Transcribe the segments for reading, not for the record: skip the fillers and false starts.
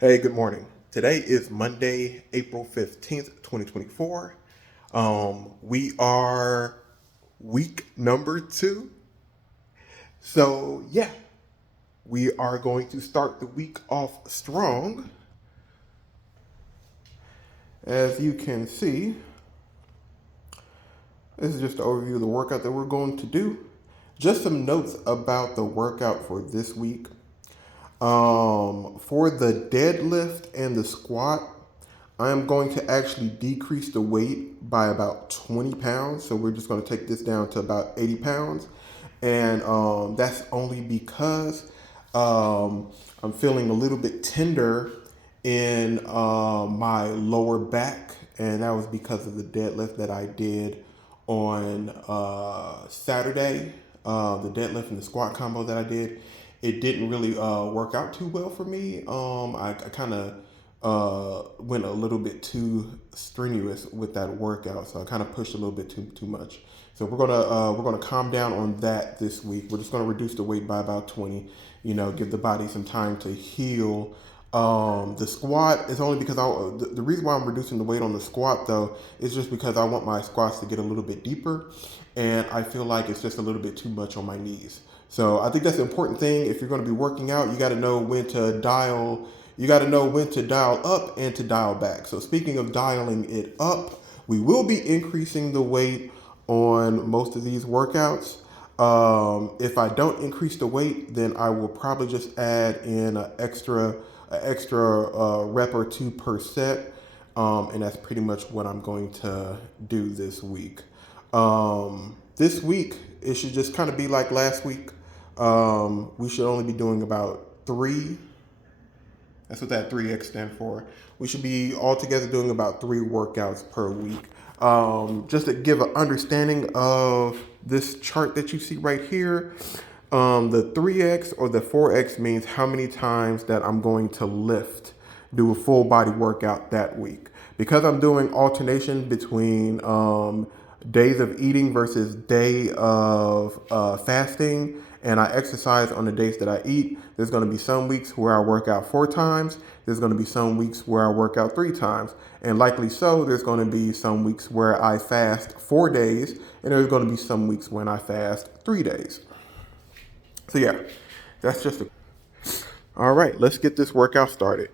Hey, good morning. Today is Monday, April 15th, 2024. We are week number 2. So, yeah, we are going to start the week off strong. As you can see, this is just an overview of the workout that we're going to do. Just some notes about the workout for this week. For the deadlift and the squat, I am going to actually decrease the weight by about 20 pounds. So we're just going to take this down to about 80 pounds. And that's only because I'm feeling a little bit tender in my lower back. And that was because of the deadlift that I did on Saturday. The deadlift and the squat combo that I did. It didn't really work out too well for me. I kind of went a little bit too strenuous with that workout, so I kind of pushed a little bit too much. So we're gonna calm down on that this week. We're just gonna reduce the weight by about 20. Give the body some time to heal. The squat is only because the reason why I'm reducing the weight on the squat though is just because I want my squats to get a little bit deeper, and I feel like it's just a little bit too much on my knees. So I think that's the important thing. If you're going to be working out, you got to know when to dial. You got to know when to dial up and to dial back. So speaking of dialing it up, we will be increasing the weight on most of these workouts. If I don't increase the weight, then I will probably just add in an extra rep or two per set, and that's pretty much what I'm going to do this week. This week, it should just kind of be like last week. We should only be doing about 3. That's what that 3X stand for. We should be all together doing about 3 workouts per week. Just to give an understanding of this chart that you see right here, the 3X or the 4X means how many times that I'm going to lift, do a full body workout that week. Because I'm doing alternation between days of eating versus day of fasting, and I exercise on the days that I eat, there's going to be some weeks where I work out 4 times. There's going to be some weeks where I work out 3 times. And likely so, there's going to be some weeks where I fast 4 days, and there's going to be some weeks when I fast 3 days. So yeah, that's just a... All right, let's get this workout started.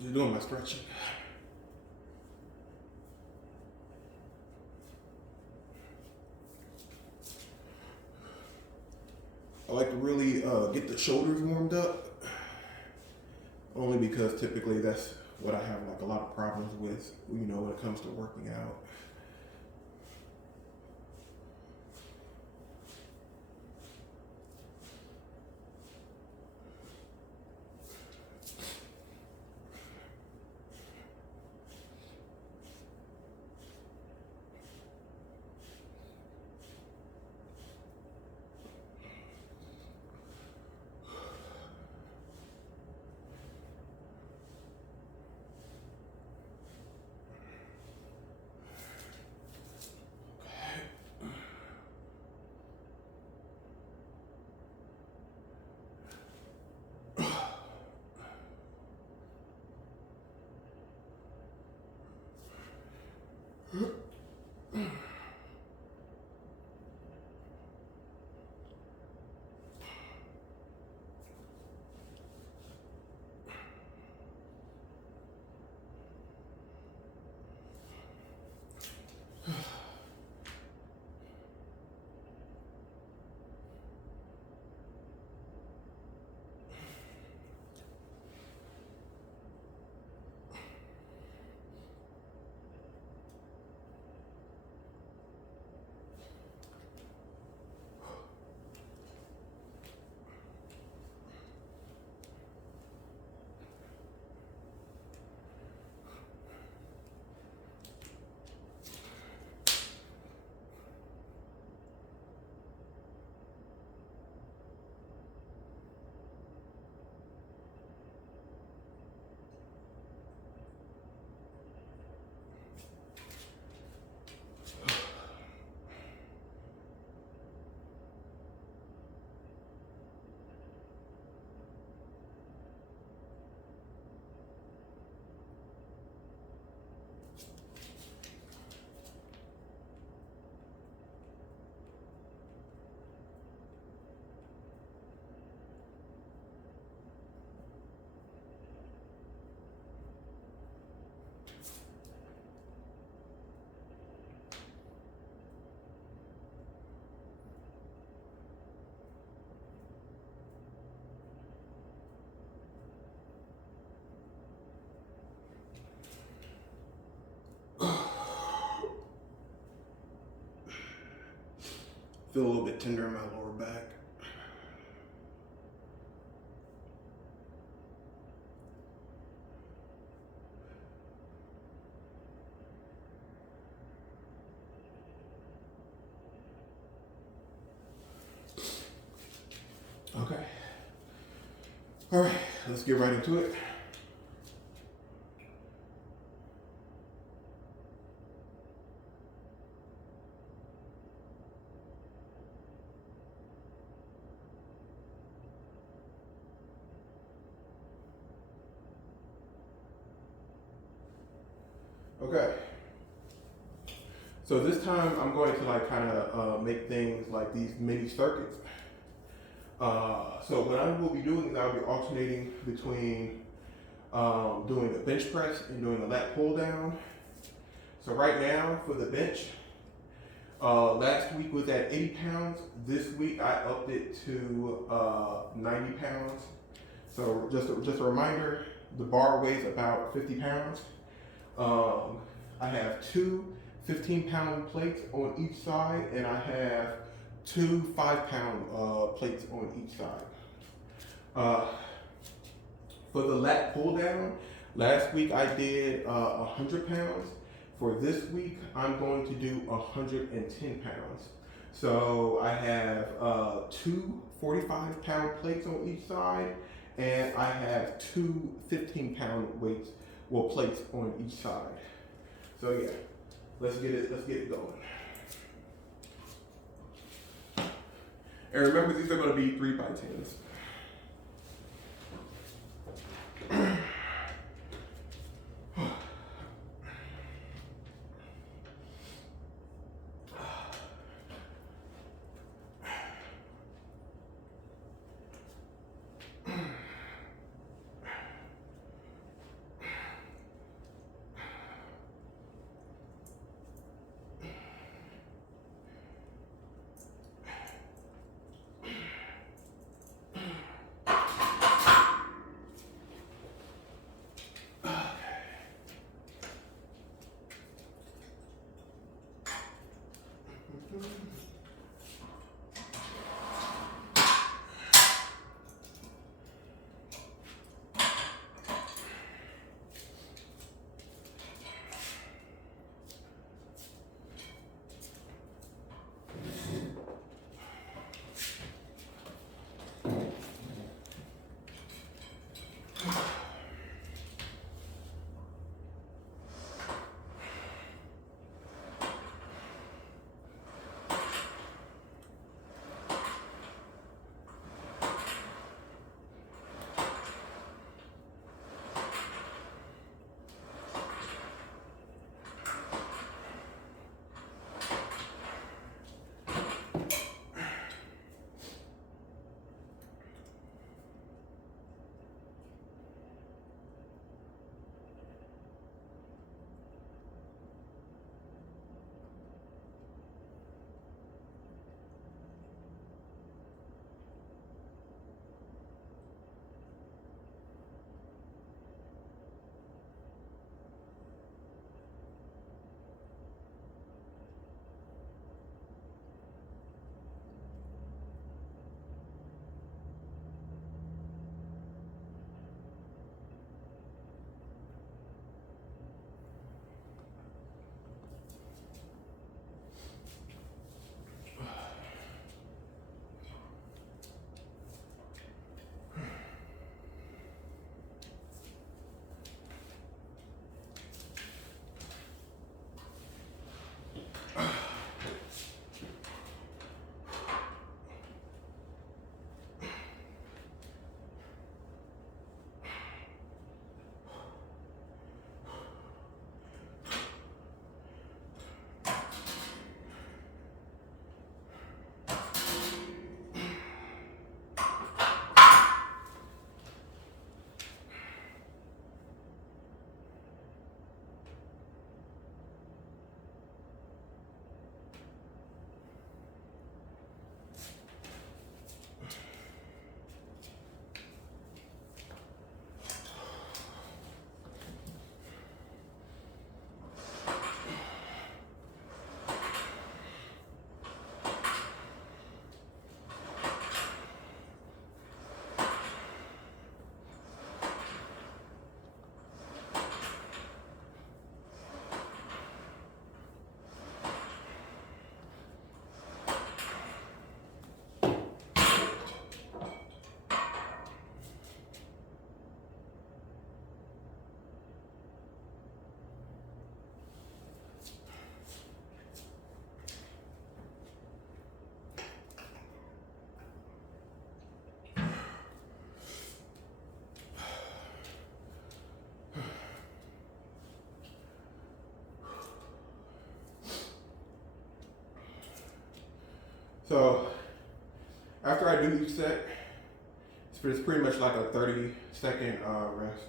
Just doing my stretching. I like to really get the shoulders warmed up, only because typically that's what I have like a lot of problems with, when it comes to working out. feel a little bit tender in my lower back. Okay. All right, let's get right into it. Okay. So this time I'm going to like kind of make things like these mini circuits. So what I will be doing is I'll be alternating between doing a bench press and doing a lat pull down. So right now for the bench, last week was at 80 pounds. This week I upped it to 90 pounds. So just a reminder, the bar weighs about 50 pounds. I have two 15-pound plates on each side, and I have two 5-pound plates on each side. For the lat pull down, last week I did 100 pounds. For this week, I'm going to do 110 pounds. So I have two 45-pound plates on each side, and I have two 15-pound plates on each side. So yeah, let's get it going. And remember, these are going to be 3x10s. So after I do each set, it's pretty much like a 30-second rest.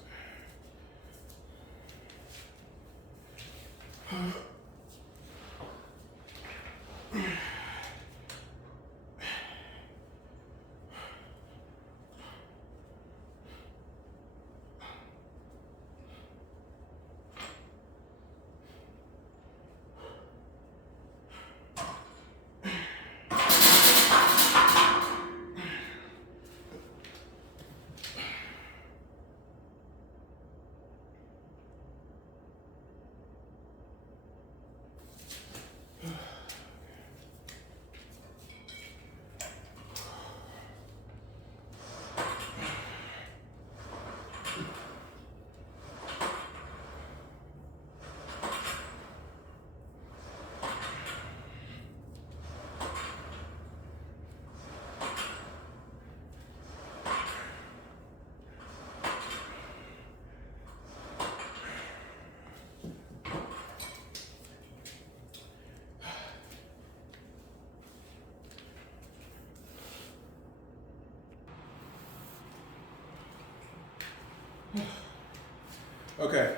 Okay,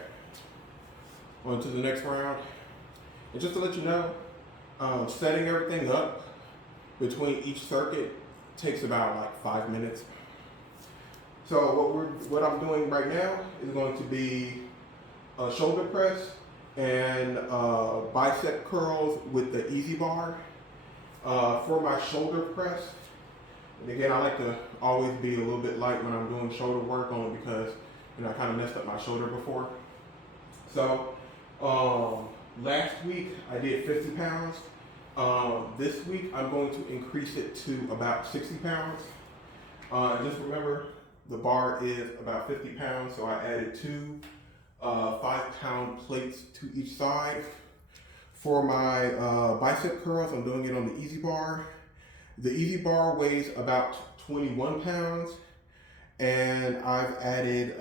on to the next round. And just to let you know, setting everything up between each circuit takes about like 5 minutes. So what I'm doing right now is going to be a shoulder press and bicep curls with the easy bar. For my shoulder press, and again, I like to always be a little bit light when I'm doing shoulder work, only because I kind of messed up my shoulder before. So last week I did 50 pounds. This week I'm going to increase it to about 60 pounds. Just remember, the bar is about 50 pounds, so I added two 5-pound plates to each side. For my bicep curls, I'm doing it on the easy bar. The easy bar weighs about 21 pounds, and I've added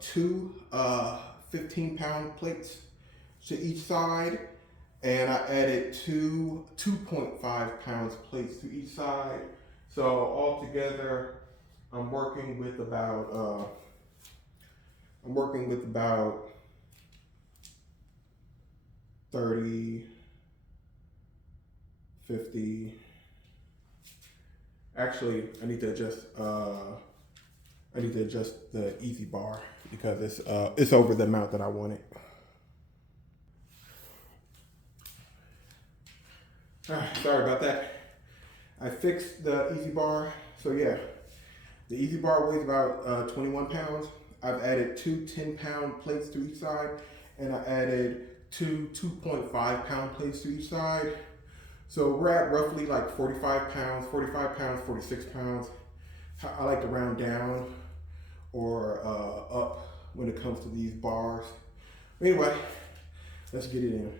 two 15-pound plates to each side, and I added two 2.5 pounds plates to each side. So altogether, I'm working with about 30, 50. Actually, I need to adjust the easy bar because it's over the amount that I wanted. Sorry about that. I fixed the easy bar. So yeah, the easy bar weighs about 21 pounds. I've added two 10-pound plates to each side, and I added two 2.5-pound plates to each side. So we're at roughly like 45 pounds, 46 pounds. I like to round down or up when it comes to these bars. Anyway, let's get it in.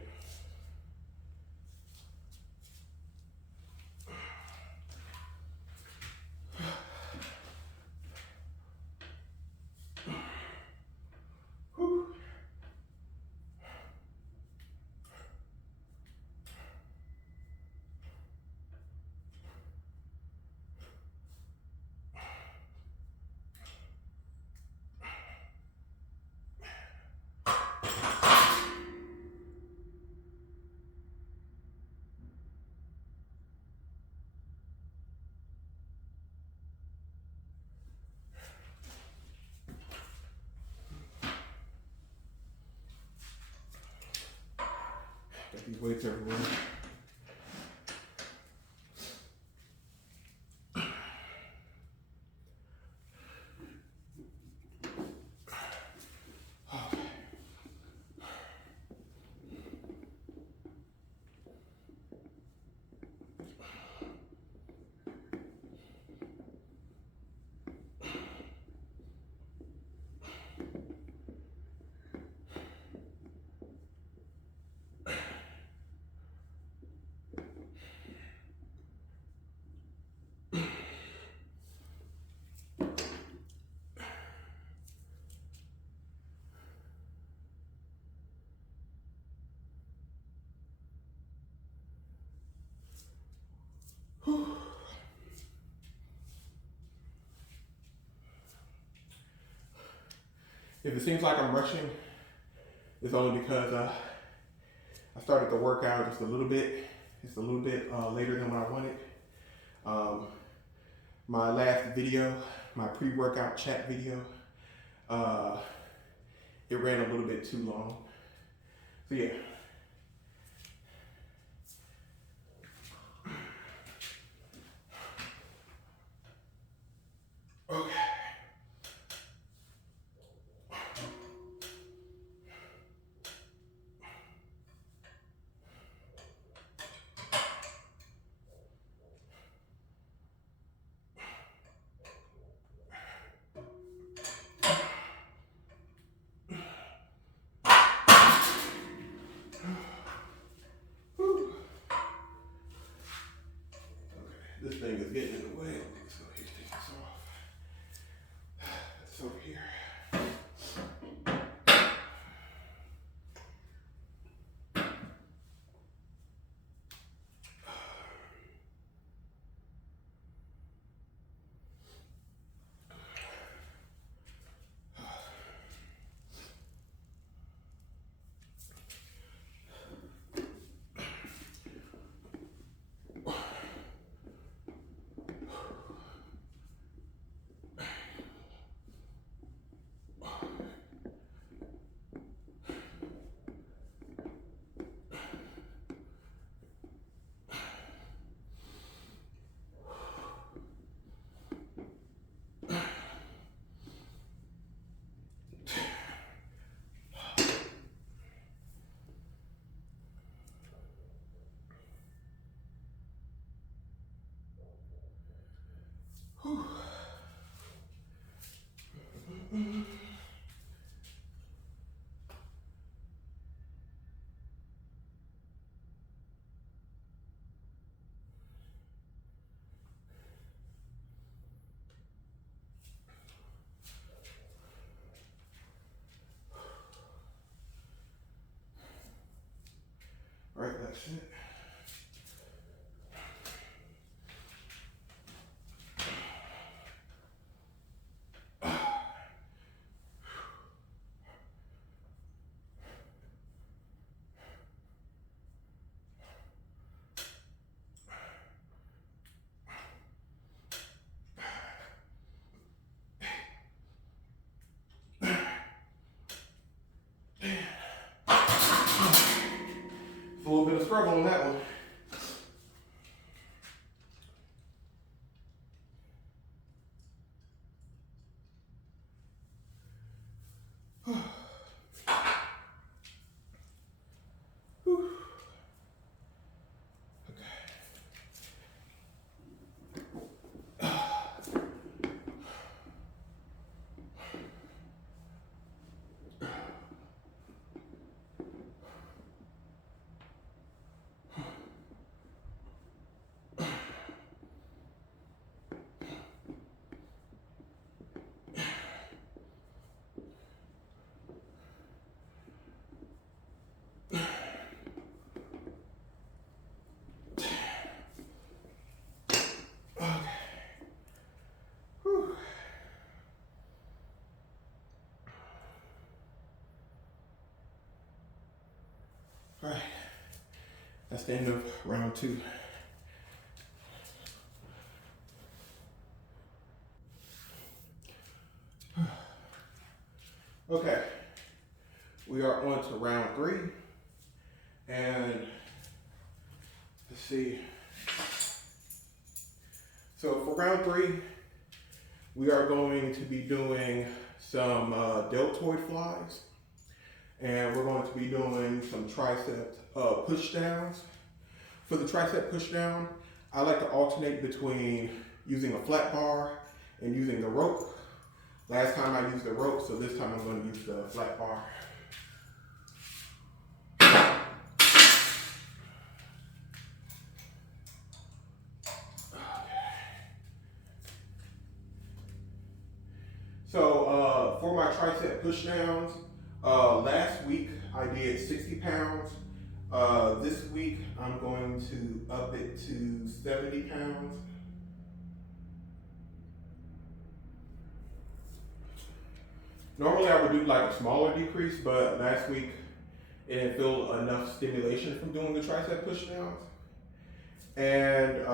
Got these weights everywhere. If it seems like I'm rushing, it's only because I started the workout just a little bit. It's a little bit later than what I wanted. My last video, my pre-workout chat video, it ran a little bit too long. So yeah. Okay. This thing is getting in the way. Let's go ahead and take this off. It's over here. Whew. All right, that's it. A little bit of struggle on that one. All right, that's the end of round 2. Okay, we are on to round 3, and let's see. So for round 3, we are going to be doing some deltoid flies. And we're going to be doing some tricep push downs. For the tricep push down, I like to alternate between using a flat bar and using the rope. Last time I used the rope, so this time I'm going to use the flat bar. So for my tricep push downs, last week I did 60 pounds. This week I'm going to up it to 70 pounds. Normally I would do like a smaller decrease, but last week it didn't feel enough stimulation from doing the tricep push downs. And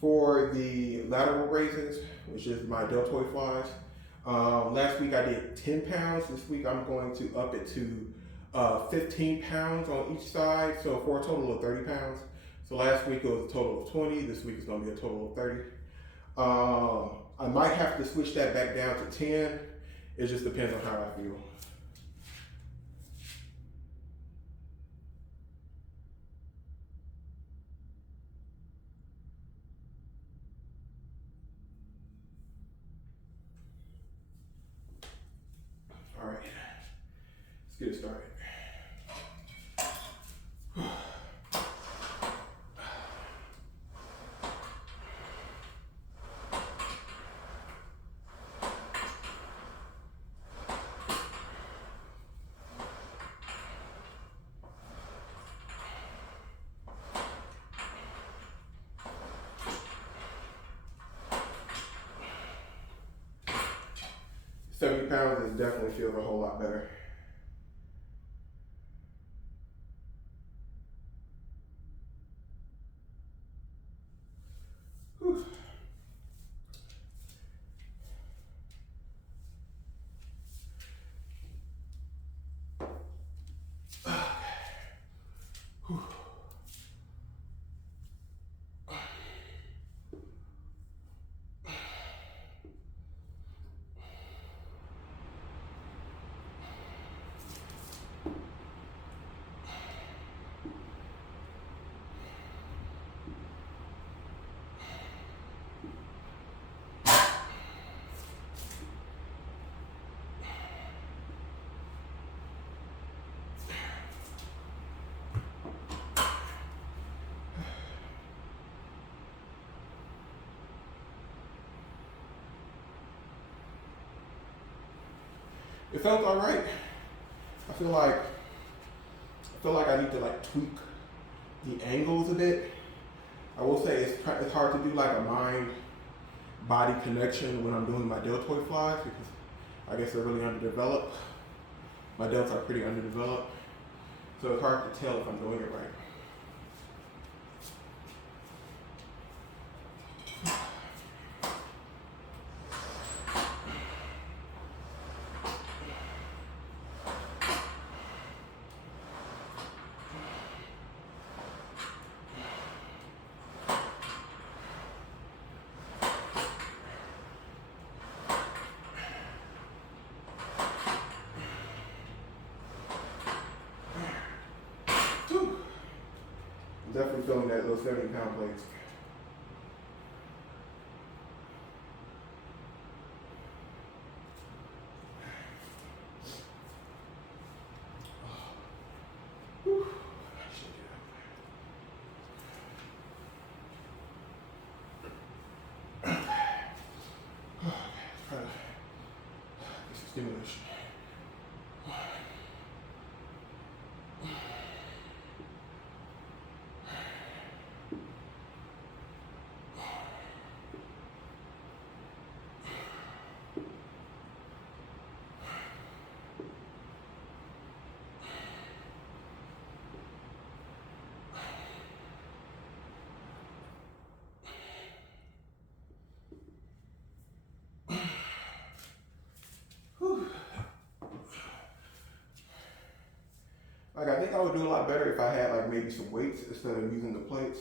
for the lateral raises, which is my deltoid flies, last week I did 10 pounds. This week I'm going to up it to 15 pounds on each side, so for a total of 30 pounds. So last week it was a total of 20. This week is going to be a total of 30. I might have to switch that back down to 10. It just depends on how I feel. All right, let's get it started. 70 pounds is definitely feels a whole lot better. Whew. Whew. It felt all right. I feel like I need to like tweak the angles a bit. I will say it's hard to do like a mind body connection when I'm doing my deltoid flies because I guess they're really underdeveloped. My delts are pretty underdeveloped, so it's hard to tell if I'm doing it right. Definitely feeling that those 70-pound plates. Whew. Try to get some stimulation. Like I think I would do a lot better if I had like maybe some weights instead of using the plates.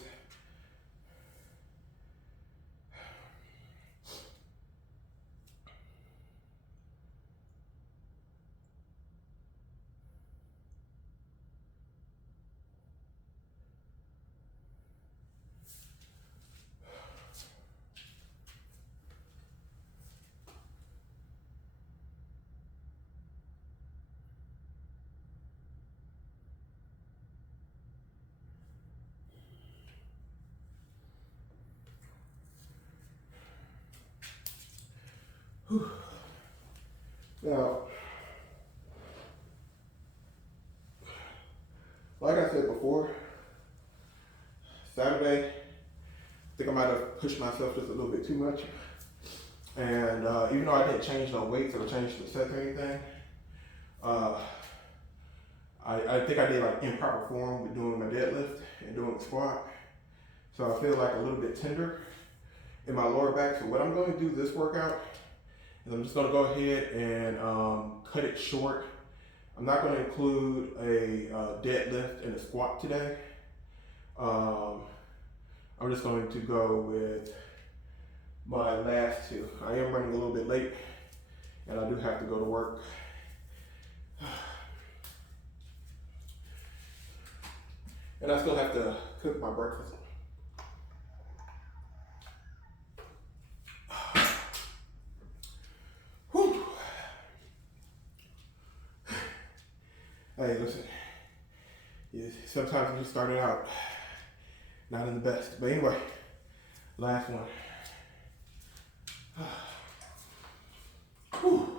Whew. Now, like I said before, Saturday, I think I might have pushed myself just a little bit too much. And even though I didn't change no weights or change the sets or anything, uh, I think I did like improper form with doing my deadlift and doing the squat. So I feel like a little bit tender in my lower back. So what I'm going to do this workout is I'm just going to go ahead and cut it short. I'm not going to include a deadlift and a squat today. I'm just going to go with my last two. I am running a little bit late and I do have to go to work. And I still have to cook my breakfast. Whew. Hey, listen. Sometimes you just started out not in the best. But anyway, last one. Whew.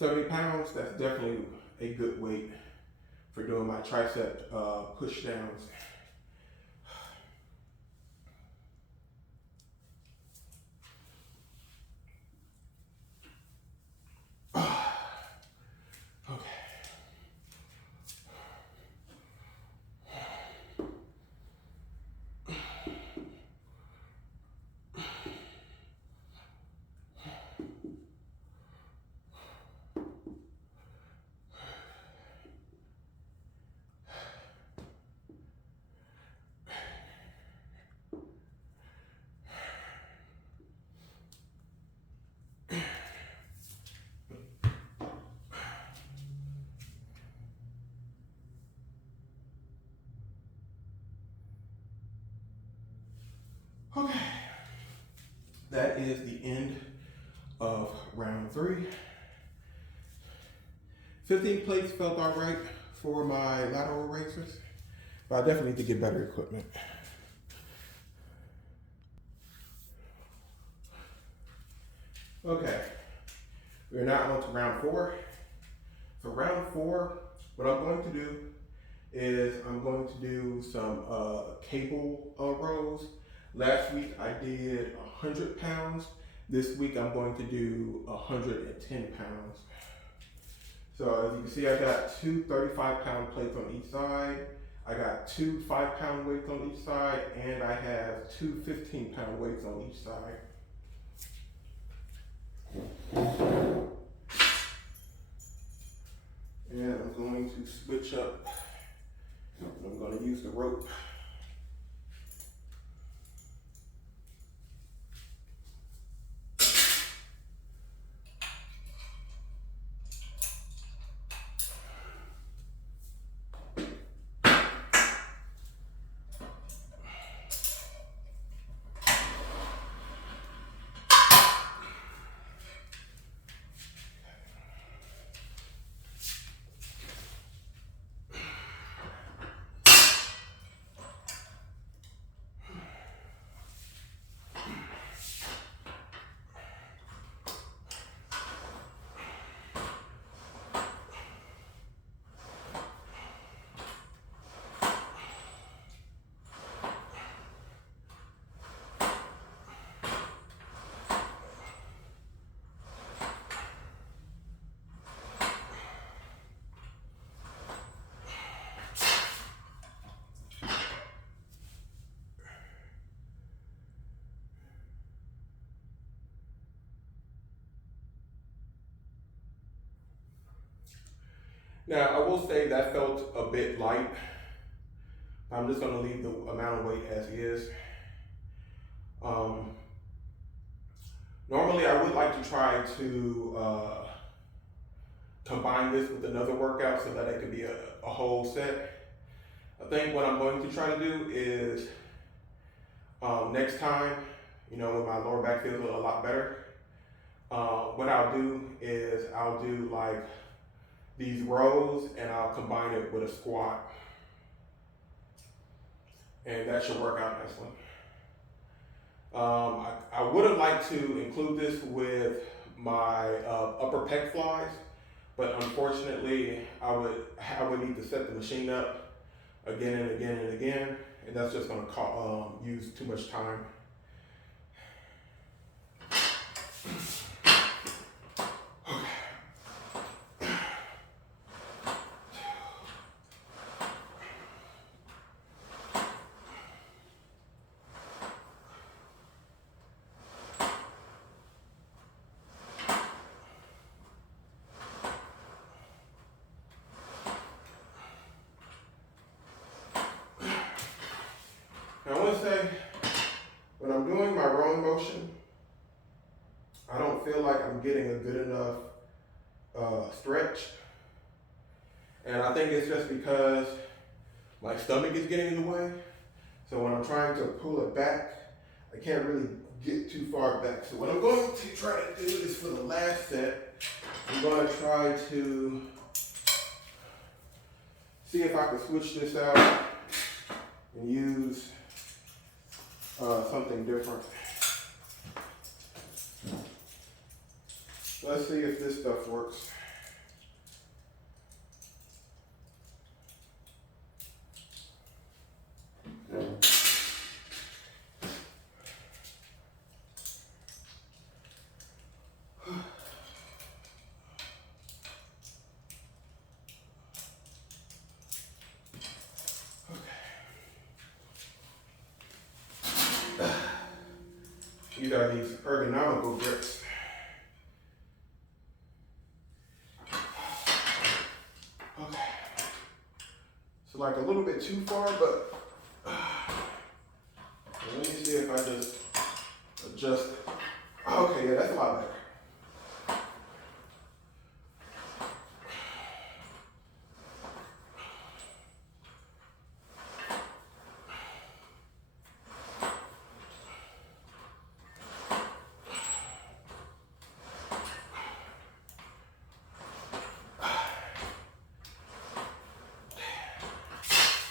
£70, that's definitely a good weight for doing my tricep push downs. Okay. Okay. That is the end of round 3. 15 plates felt all right for my lateral raises, but I definitely need to get better equipment. Okay, we're now on to round 4. So round 4, what I'm going to do is I'm going to do some cable rows. Last week I did 100 pounds. This week I'm going to do 110 pounds. So as you can see, I got two 35-pound plates on each side. I got two 5-pound weights on each side, and I have two 15-pound weights on each side. And I'm going to switch up. I'm going to use the rope. Now, I will say that felt a bit light. I'm just going to leave the amount of weight as is. Normally, I would like to try to combine this with another workout so that it could be a whole set. I think what I'm going to try to do is next time, when my lower back feels a lot better, what I'll do is I'll do like these rows and I'll combine it with a squat. And that should work out nicely. I would have liked to include this with my upper pec flies, but unfortunately I would need to set the machine up again and again and again, and that's just going to use too much time. Now, I want to say, when I'm doing my rowing motion, I don't feel like I'm getting a good enough stretch. And I think it's just because my stomach is getting in the way. So when I'm trying to pull it back, I can't really get too far back. So what I'm going to try to do is, for the last set, I'm going to try to see if I can switch this out and use something different. Let's see if this stuff works. These are these ergonomical grips. Okay. So like a little bit too far, but let me see if I just adjust. Okay, yeah, that's a lot better.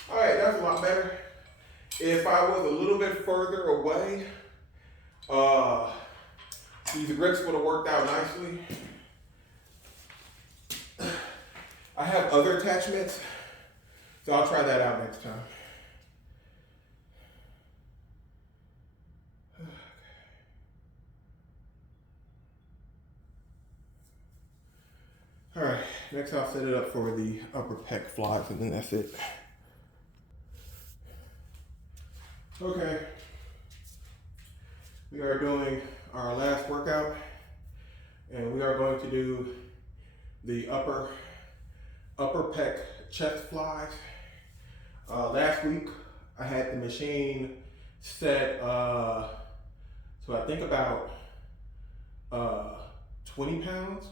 All right, that's a lot better. If I was a little bit further away, these grips would have worked out nicely. I have other attachments, so I'll try that out next time. All right, next I'll set it up for the upper pec flies, and then that's it. Okay, we are doing our last workout, and we are going to do the upper pec chest flies. Last week I had the machine set, so I think about 20 pounds,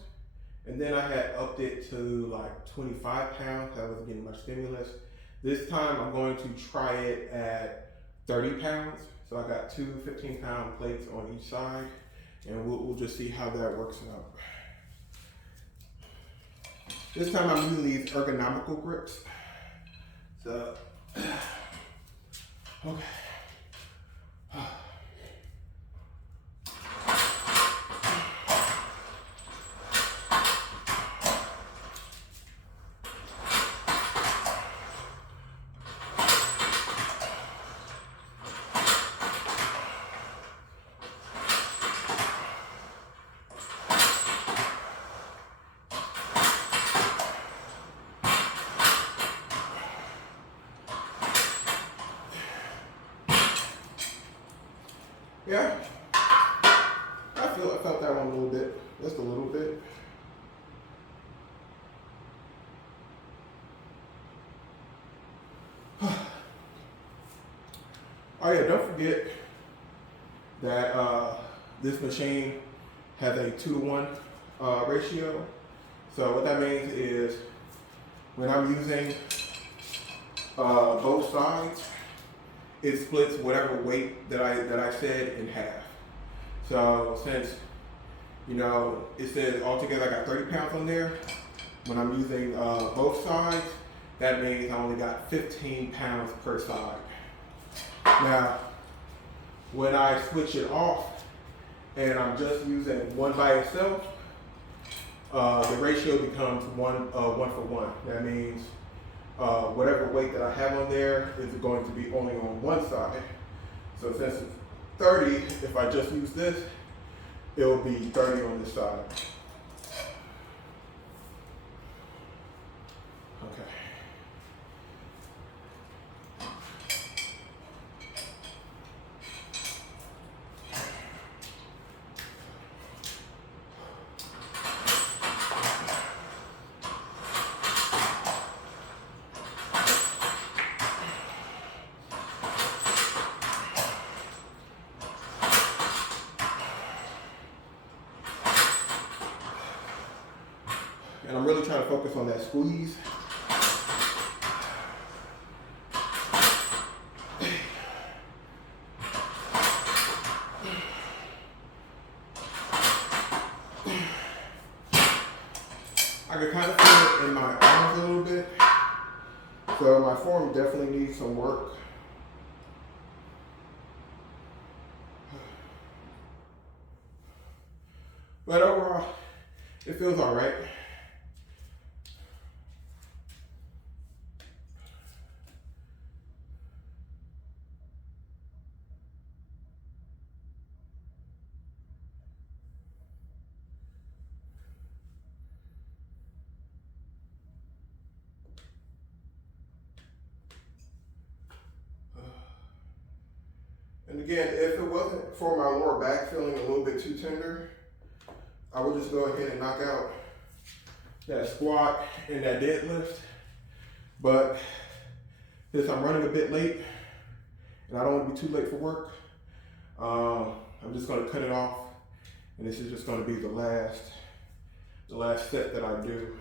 and then I had upped it to like 25 pounds. I wasn't getting much stimulus. This time I'm going to try it at 30 pounds. So I got two 15-pound plates on each side, and we'll just see how that works out. This time I'm using these ergonomical grips. So, okay. Yeah, I felt that one a little bit, just a little bit. Oh yeah, don't forget that this machine has a 2-to-1 ratio. So what that means is when I'm using both sides, it splits whatever weight that I said in half. So since, you know, it says altogether I got 30 pounds on there, when I'm using both sides, that means I only got 15 pounds per side. Now, when I switch it off and I'm just using one by itself, the ratio becomes one for one. That means whatever weight that I have on there is going to be only on one side. So since it's 30, if I just use this, it will be 30 on this side. Okay. And I'm really trying to focus on that squeeze. I can kind of feel it in my arms a little bit. So my form definitely needs some work. But overall, it feels all right. And again, if it wasn't for my lower back feeling a little bit too tender, I would just go ahead and knock out that squat and that deadlift. But since I'm running a bit late and I don't want to be too late for work, I'm just going to cut it off. And this is just going to be the last set that I do.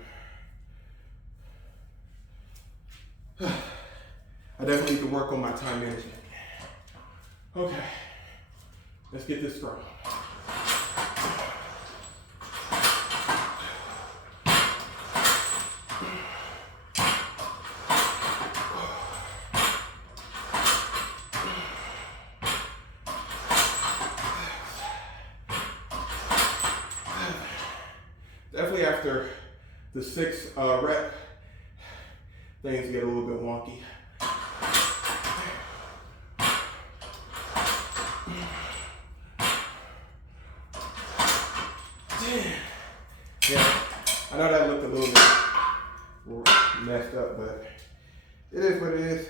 I definitely need to work on my time management. Okay, let's get this strong. Definitely after the 6 rep, things get a little bit wonky. Yeah, I know that looked a little bit messed up, but it is what it is.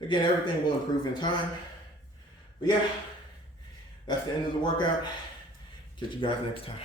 Again, everything will improve in time. But yeah, that's the end of the workout. Catch you guys next time.